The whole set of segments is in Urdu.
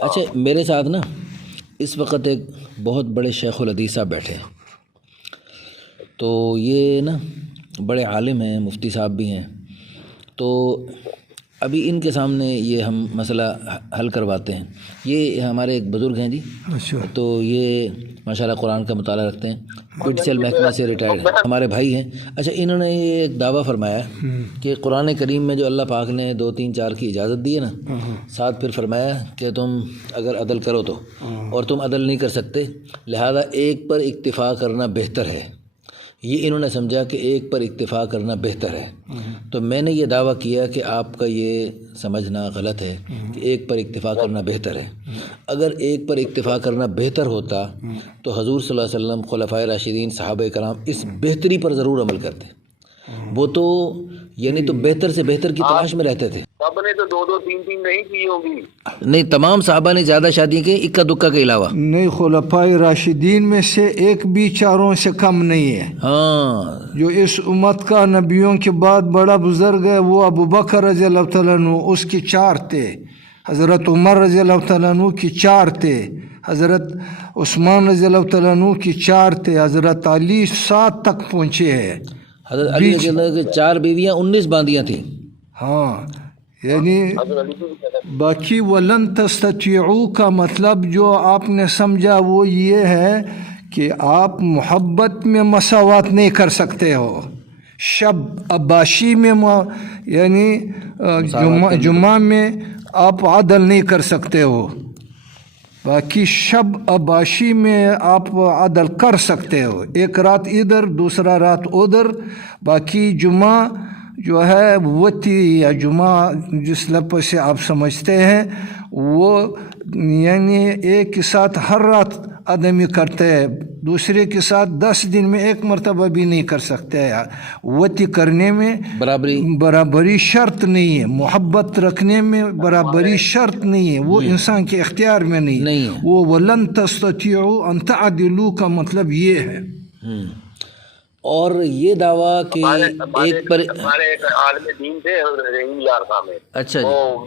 اچھا میرے ساتھ نا اس وقت ایک بہت بڑے شیخ الحدیث صاحب بیٹھے ہیں، تو یہ نا بڑے عالم ہیں، مفتی صاحب بھی ہیں، تو ابھی ان کے سامنے یہ ہم مسئلہ حل کرواتے ہیں۔ یہ ہمارے ایک بزرگ ہیں جی، تو یہ ماشاءاللہ قرآن کا مطالعہ رکھتے ہیں، جوڈیشل محکمہ سے ریٹائرڈ ہیں، ہمارے بھائی ہیں۔ اچھا انہوں نے یہ ایک دعویٰ فرمایا کہ قرآن کریم میں جو اللہ پاک نے 2 3 4 کی اجازت دی ہے نا، ساتھ پھر فرمایا کہ تم اگر عدل کرو تو، اور تم عدل نہیں کر سکتے لہذا ایک پر اکتفا کرنا بہتر ہے۔ یہ انہوں نے سمجھا کہ ایک پر اکتفا کرنا بہتر ہے، تو میں نے یہ دعویٰ کیا کہ آپ کا یہ سمجھنا غلط ہے کہ ایک پر اکتفا کرنا بہتر ہے۔ اگر ایک پر اکتفا کرنا بہتر ہوتا تو حضور صلی اللہ علیہ وسلم، خلفائے راشدین، صحابہ کرام اس بہتری پر ضرور عمل کرتے۔ وہ تو یعنی تو بہتر سے بہتر کی تلاش میں رہتے تھے۔ سب نے تو 2 2 3 3 نہیں کی ہوگی، نہیں، تمام صحابہ نے زیادہ شادیاں کی، اکا دکا کے علاوہ نہیں۔ خلفائے راشدین میں سے ایک بھی 4 سے کم نہیں ہے۔ ہاں، جو اس امت کا نبیوں کے بعد بڑا بزرگ ہے وہ ابو بکر رضی اللہ تعالیٰ عنہ، اس کی 4 تھے۔ حضرت عمر رضی اللہ تعالیٰ عنہ کی 4 تھے، حضرت عثمان رضی اللہ تعالیٰ عنہ کی 4 تھے، حضرت علی 7 تک پہنچے ہیں۔ حضرت علی رضی اللہ عنہ کی 4 بیویاں 19 باندیاں تھیں۔ ہاں، یعنی باقی ولن تستطیعوا کا مطلب جو آپ نے سمجھا وہ یہ ہے کہ آپ محبت میں مساوات نہیں کر سکتے ہو۔ شب عباشی میں یعنی جمعہ میں آپ عدل نہیں کر سکتے ہو، باقی شب عباشی میں آپ عدل کر سکتے ہو، ایک رات ادھر دوسرا رات ادھر۔ باقی جمعہ جو ہے وتی یا جمعہ جس لفظ سے آپ سمجھتے ہیں وہ یعنی ایک کے ساتھ ہر رات آدمی کرتے ہیں، دوسرے کے ساتھ 10 دن میں 1 مرتبہ بھی نہیں کر سکتے۔ وتی کرنے میں برابری شرط نہیں ہے، محبت رکھنے میں برابری شرط نہیں ہے، وہ انسان کے اختیار میں نہیں ہے۔ وہ ولن تستطیعوا ان تعدلوا کا مطلب یہ ہے۔ اور یہ دعویٰ کہ ایک پر ہمارے ایک عالم دین تھے رحیم یار صاحب، اچھا جی، وہ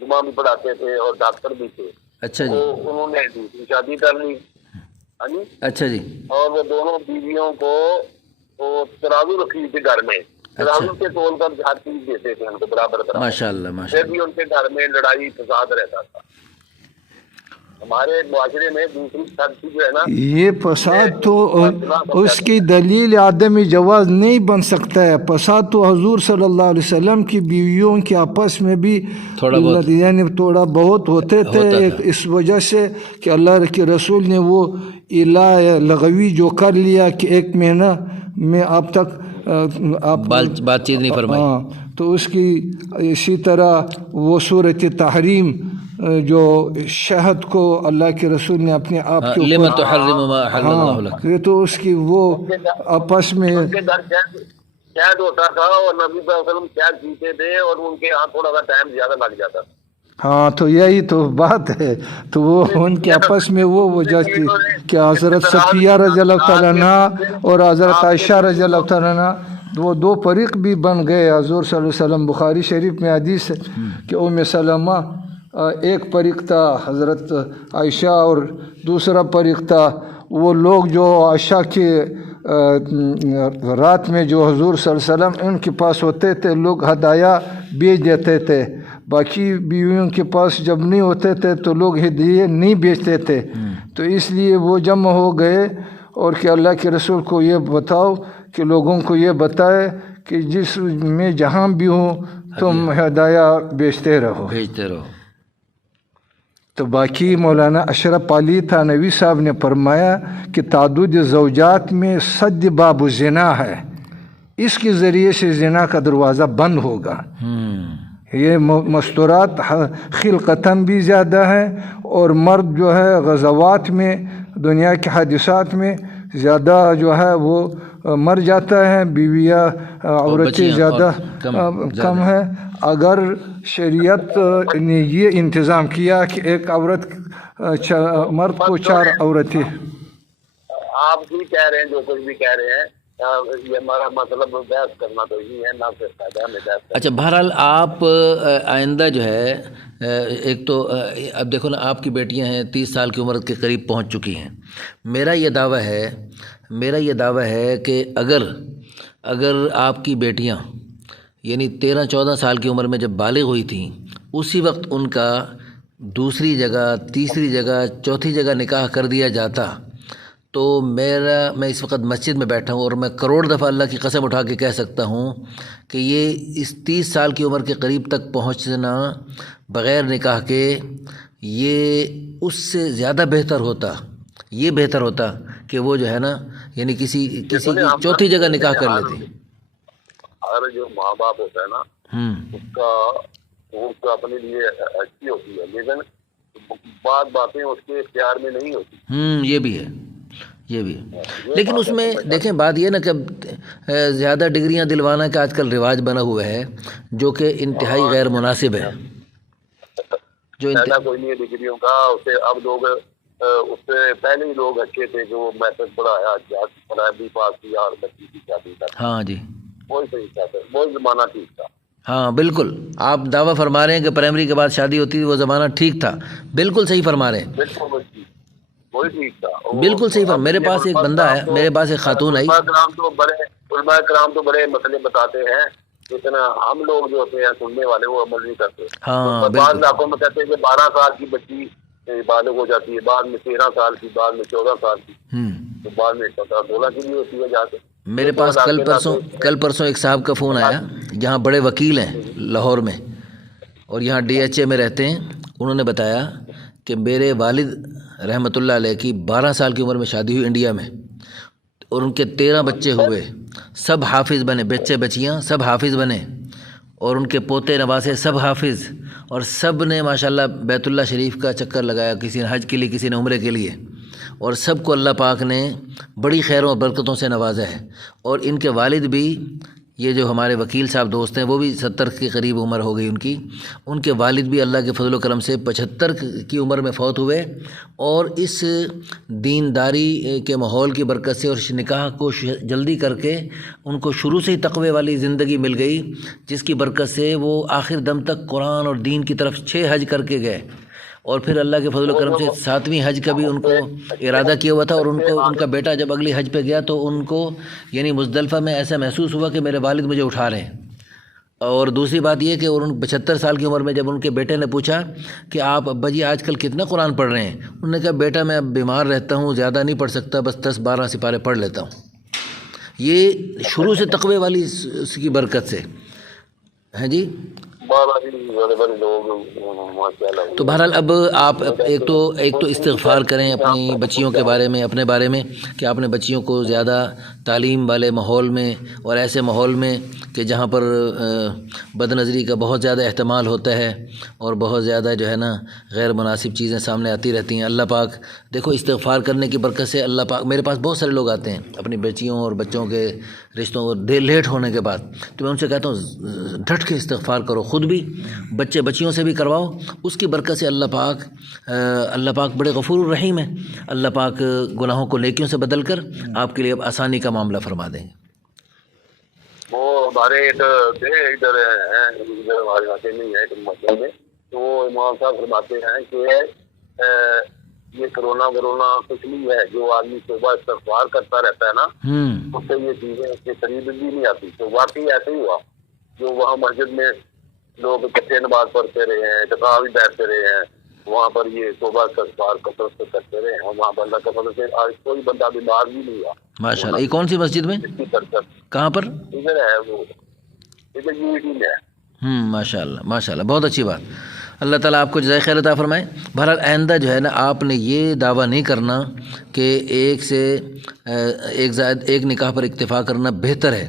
جمعہ بھی پڑھاتے تھے اور ڈاکٹر بھی تھے۔ اچھا جی، انہوں نے دوسری شادی کر لی، اچھا جی، اور وہ دونوں بیویوں کو وہ ترازو رکھی تھی گھر میں، ترازو سے تول کر ہر چیز دیتے تھے ان کو برابر۔ ماشاء اللہ ماشاء پھر بھی ان کے گھر میں لڑائی فساد رہتا تھا۔ ہمارے معاشرے میں دوسری شادی جو ہے نا، یہ فساد تو اس کی دلیل عدم جواز نہیں بن سکتا ہے۔ فساد تو حضور صلی اللہ علیہ وسلم کی بیویوں کے آپس میں بھی یعنی تھوڑا بہت ہوتے تھے، اس وجہ سے کہ اللہ کے رسول نے وہ الہ لغوی جو کر لیا کہ 1 مہینہ میں آپ تک آپ بات چیت نہیں فرمائی۔ ہاں، تو اس کی اسی طرح وہ صورت تحریم جو شہد کو اللہ کے رسول نے اپنے آپ کے لِمَ تُحَرِّمُ مَا أَحَلَّ اللَّهُ لَكَ، یہ تو اس کی وہ آپس میں شہد ہوتا تھا اور نبی صلی اللہ علیہ وسلم شہد پیتے تھے اور ان کے ہاں تھوڑا سا ٹائم زیادہ لگ جاتا تھا۔ ہاں، تو یہی تو بات ہے۔ تو وہ ان کے آپس میں وہ وجہ تھی کہ حضرت صفیہ رضی اللہ تعالیٰ عنہ اور حضرت عائشہ رضی اللہ تعالیٰ عنہ وہ 2 فریق بھی بن گئے۔ حضور صلی اللہ علیہ وسلم بخاری شریف میں حدیث ہے کہ ام سلمہ ایک فریق تھا، حضرت عائشہ اور دوسرا فریق تھا۔ وہ لوگ جو عائشہ کے رات میں جو حضور صلی اللہ علیہ وسلم ان کے پاس ہوتے تھے، لوگ ہدایہ بیچ دیتے تھے، باقی بیویوں کے پاس جب نہیں ہوتے تھے تو لوگ ہدیے نہیں بیچتے تھے۔ تو اس لیے وہ جمع ہو گئے اور کہ اللہ کے رسول کو یہ بتاؤ کہ لوگوں کو یہ بتائے کہ جس میں جہاں بھی ہو تم ہدایہ بیچتے رہو۔ تو باقی مولانا اشرف علی تھانوی صاحب نے فرمایا کہ تعدد زوجات میں سد باب زنا ہے، اس کے ذریعے سے زنا کا دروازہ بند ہوگا۔ یہ مستورات خلقتاً بھی زیادہ ہے، اور مرد جو ہے غزوات میں دنیا کے حادثات میں زیادہ جو ہے وہ مر جاتا ہے، بیویاں عورتیں زیادہ کم ہے۔ اگر شریعت نے یہ انتظام کیا کہ ایک عورت مرد کو 4 عورتیں، آپ بھی کہہ رہے ہیں جو کچھ بھی کہہ رہے ہیں، یہ ہمارا مطلب بحث کرنا تو یہی ہے، نہ پھر فائدہ ہمیں بحث کرنا۔ اچھا بہرحال آپ آئندہ جو ہے ایک تو اب دیکھو نا، آپ کی بیٹیاں ہیں 30 سال کی عمر کے قریب پہنچ چکی ہیں۔ میرا یہ دعویٰ ہے کہ اگر آپ کی بیٹیاں یعنی 13-14 سال کی عمر میں جب بالغ ہوئی تھیں، اسی وقت ان کا دوسری جگہ، تیسری جگہ، چوتھی جگہ نکاح کر دیا جاتا تو میں اس وقت مسجد میں بیٹھا ہوں اور میں کروڑ دفعہ اللہ کی قسم اٹھا کے کہہ سکتا ہوں کہ یہ اس 30 سال کی عمر کے قریب تک پہنچنا بغیر نکاح کے یہ اس سے زیادہ بہتر ہوتا، یہ بہتر ہوتا کہ وہ جو ہے نا یعنی کسی کی چوتھی جگہ نکاح کر لیتی۔ ہر جو ماں باپ ہوتا ہے نا اس کا اپنے لیے اچھی ہوتی ہے، لیکن باتیں اس کے اختیار میں نہیں ہوتی۔ یہ بھی ہے لیکن اس میں دیکھیں بات یہ نا کہ زیادہ ڈگریاں دلوانا کا آج کل رواج بنا ہوا ہے جو کہ انتہائی غیر مناسب ہے۔ جو کوئی نہیں ہے ڈگریوں کا، اسے اب لوگ اس سے پہلے ہی لوگ اچھے تھے جو میتھڈ پڑھایا بھی پاس کیا اور بچی کی شادی کا۔ ہاں جی، وہی صحیح تھا، وہی زمانہ ٹھیک تھا۔ ہاں بالکل، آپ دعویٰ فرما رہے ہیں کہ پرائمری کے بعد شادی ہوتی تھی، وہ زمانہ ٹھیک تھا، بالکل صحیح فرما رہے ہیں، وہی ٹھیک تھا، بالکل صحیح فرما۔ میرے پاس ایک بندہ ہے، میرے پاس ایک خاتون آئی، علماء کرام تو بڑے مسئلے بتاتے ہیں، لیکن ہم لوگ جو ہوتے ہیں سننے والے وہ عمل نہیں کرتے۔ ہاں بعض علاقوں میں کہتے ہیں کہ 12 سال کی بچی بالغ ہو جاتی ہے، بعد میں 13 سال کی، بعد میں 14 سال کی، تو بعد میں 16 کی بھی ہوتی ہے جا کے۔ میرے پاس کل پرسوں ایک صاحب کا فون آیا، یہاں بڑے وکیل ہیں لاہور میں اور یہاں DHA میں رہتے ہیں۔ انہوں نے بتایا کہ میرے والد رحمۃ اللہ علیہ کی 12 سال کی عمر میں شادی ہوئی انڈیا میں، اور ان کے 13 بچے ہوئے، سب حافظ بنے، بچے بچیاں سب حافظ بنے، اور ان کے پوتے نواسے سب حافظ، اور سب نے ماشاءاللہ بیت اللہ شریف کا چکر لگایا، کسی نے حج کے لیے، کسی نے عمرے کے لیے، اور سب کو اللہ پاک نے بڑی خیروں اور برکتوں سے نوازا ہے۔ اور ان کے والد بھی، یہ جو ہمارے وکیل صاحب دوست ہیں، وہ بھی 70 کے قریب عمر ہو گئی ان کے والد بھی اللہ کے فضل و کرم سے 75 کی عمر میں فوت ہوئے، اور اس دینداری کے ماحول کی برکت سے اور نکاح کو جلدی کر کے ان کو شروع سے ہی تقوی والی زندگی مل گئی، جس کی برکت سے وہ آخر دم تک قرآن اور دین کی طرف 6 حج کر کے گئے، اور پھر اللہ کے فضل و کرم سے 7ویں حج کا بھی ان کو ارادہ کیا ہوا تھا، اور ان کا بیٹا جب اگلی حج پہ گیا تو ان کو یعنی مزدلفہ میں ایسا محسوس ہوا کہ میرے والد مجھے اٹھا رہے ہیں۔ اور دوسری بات یہ کہ 75 سال کی عمر میں جب ان کے بیٹے نے پوچھا کہ آپ ابا جی آج کل کتنا قرآن پڑھ رہے ہیں، انہوں نے کہا بیٹا میں اب بیمار رہتا ہوں، زیادہ نہیں پڑھ سکتا، بس 10-12 سپارے پڑھ لیتا ہوں۔ یہ شروع سے تقوی والی اس کی برکت سے ہیں جی۔ تو بہرحال اب آپ ایک تو استغفار کریں اپنی بچیوں کے بارے میں، اپنے بارے میں، کہ آپ نے بچیوں کو زیادہ تعلیم والے ماحول میں اور ایسے ماحول میں کہ جہاں پر بد نظری کا بہت زیادہ احتمال ہوتا ہے اور بہت زیادہ جو ہے نا غیر مناسب چیزیں سامنے آتی رہتی ہیں۔ اللہ پاک دیکھو استغفار کرنے کی برکت سے اللہ پاک، میرے پاس بہت سارے لوگ آتے ہیں اپنی بچیوں اور بچوں کے رشتوں کو لیٹ ہونے کے بعد، تو میں ان سے کہتا ہوں ڈٹ کے استغفار کرو، خود بھی بچے بچیوں سے بھی کرواؤ، اس کی برکت سے اللہ پاک بڑے غفور الرحیم ہے، اللہ پاک گناہوں کو نیکیوں سے بدل کر آپ کے لیے اب آسانی کا معاملہ فرما دیں گے۔ وہ ہمارے ادھر ہمارے علاقے میں ہے مسجد میں، تو وہ امام صاحب فرماتے ہیں کہ یہ کرونا کچھ نہیں ہے، جو آدمی صبح استغفار کرتا رہتا ہے نا، اس سے یہ چیزیں اس کے قریب بھی نہیں آتی۔ تو واقعی ایسے ہی ہوا، جو وہاں مسجد میں لوگ اکٹھے نماز پڑھتے رہے ہیں، اعتکاف بھی بیٹھتے رہے ہیں، وہاں پر یہ صبح استغفار کثرت سے کرتے رہے ہیں، وہاں پر اللہ کے فضل سے آج کوئی بندہ بیمار بھی نہیں ہوا ماشاء اللہ۔ یہ کون سی مسجد میں، کہاں پر؟ ادھر ہے، وہ ادھر یونٹی میں ہے۔ ماشاء اللہ، بہت اچھی بات، اللہ تعالیٰ آپ کو جزائے خیر عطا فرمائے۔ بہرحال آئندہ جو ہے نا آپ نے یہ دعویٰ نہیں کرنا کہ ایک سے ایک زائد ایک نکاح پر اکتفا کرنا بہتر ہے،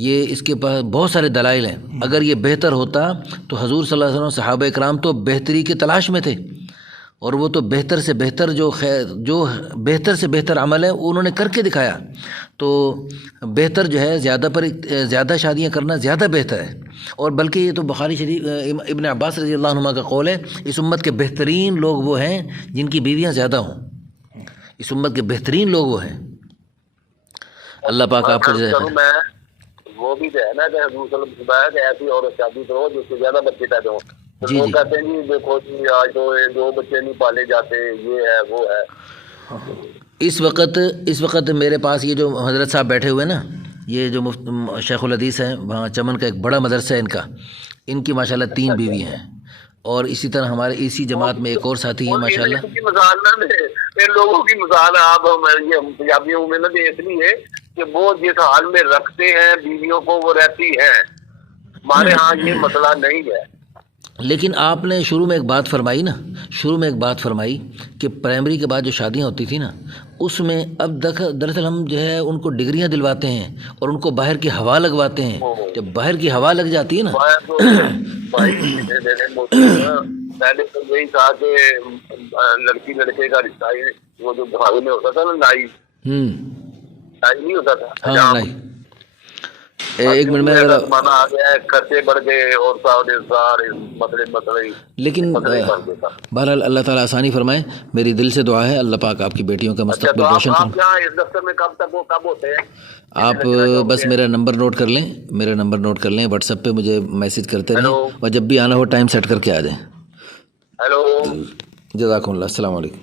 یہ اس کے پاس بہت سارے دلائل ہیں۔ اگر یہ بہتر ہوتا تو حضور صلی اللہ علیہ وسلم صحابہ اکرام تو بہتری کی تلاش میں تھے، اور وہ تو بہتر سے بہتر جو بہتر سے بہتر عمل ہے انہوں نے کر کے دکھایا۔ تو بہتر جو ہے زیادہ شادیاں کرنا زیادہ بہتر ہے، اور بلکہ یہ تو بخاری شریف ابن عباس رضی اللہ عنہما کا قول ہے، اس امت کے بہترین لوگ وہ ہیں جن کی بیویاں زیادہ ہوں، اس امت کے بہترین لوگ وہ ہیں۔ اللہ پاک آپ کو عرض کروں میں وہ بھی جو ہے نا کہ حضور صلی اللہ علیہ وسلم نے کہ ایسی عورت شادی کرو جس سے زیادہ بچے پیدا ہوں. تو جی لوگ جی کہتے ہیں جی دیکھو جی آج تو یہ 2 بچے نہیں پالے جاتے، یہ ہے وہ ہے. اس وقت میرے پاس یہ جو حضرت صاحب بیٹھے ہوئے نا، یہ جو شیخ الحدیث ہیں، وہاں چمن کا ایک بڑا مدرسہ ہے ان کا، ان کی ماشاءاللہ 3 بیوی ہیں، اور اسی طرح ہمارے اسی جماعت میں ایک اور ساتھی ہیں ماشاءاللہ. ان کی مثال نہ دے، ان لوگوں کی مثال آپ یہ پنجابیوں میں نہ دے، اس لیے کہ وہ جس حال میں رکھتے ہیں بیویوں کو وہ رہتی ہیں. ہمارے ہاں یہ مسئلہ نہیں ہے. لیکن آپ نے شروع میں ایک بات فرمائی کہ پرائمری کے بعد جو شادیاں ہوتی تھیں نا، اس میں اب دراصل ہم جو ہے ان کو ڈگریاں دلواتے ہیں اور ان کو باہر کی ہوا لگواتے ہیں. جب باہر کی ہوا لگ جاتی ہے نا، پہلے تو یہی تھا کہ لڑکی لڑکے کا رشتہ ہے، وہ جو بھائی میں ہوتا تھا نا نائی نہیں ہوتا تھا. ہاں نہیں. ایک منٹ میں زمانہ آ گیا ہے، خرچے بڑھ گئے اور سارے مسئلے لیکن بہرحال اللہ تعالیٰ آسانی فرمائے. میری دل سے دعا ہے اللہ پاک آپ کی بیٹیوں کا مستقبل روشن آپ یہاں اس دفتر میں کب ہوتے ہیں؟ آپ بس میرا نمبر نوٹ کر لیں، واٹس ایپ پہ مجھے میسج کرتے رہیں، اور جب بھی آنا ہو ٹائم سیٹ کر کے آ جائیں. ہیلو، جزاکم اللہ. السلام علیکم.